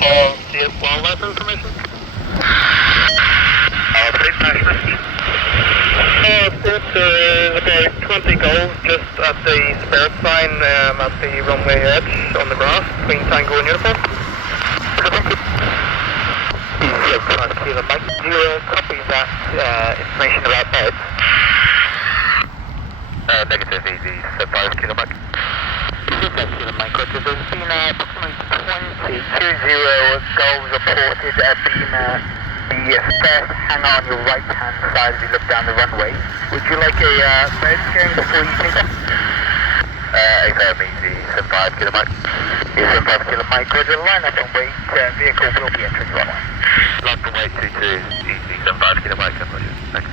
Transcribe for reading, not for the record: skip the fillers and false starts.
The wildlife information? Please nationalist. There is about 20 gulls just at the spirit sign at the runway edge on the grass between Tango and Uniform. Easyjet 5 kilo Mike. Do you copy that information about beds? Negative, easy, so 5 kilo Mike. Easyjet 5 kilo Mike, Roger. There's been approximately 20 gulls reported at the first hangar on your right hand side as you look down the runway. Would you like a bird scaring before you take off? Affirm, easy, so 5 kilo Mike. Easy, 5 kilo Mike, Roger. Line up and wait, vehicle will be entering the runway. Line up and wait, 22, easy, so 5 kilo Mike, Roger. Thanks.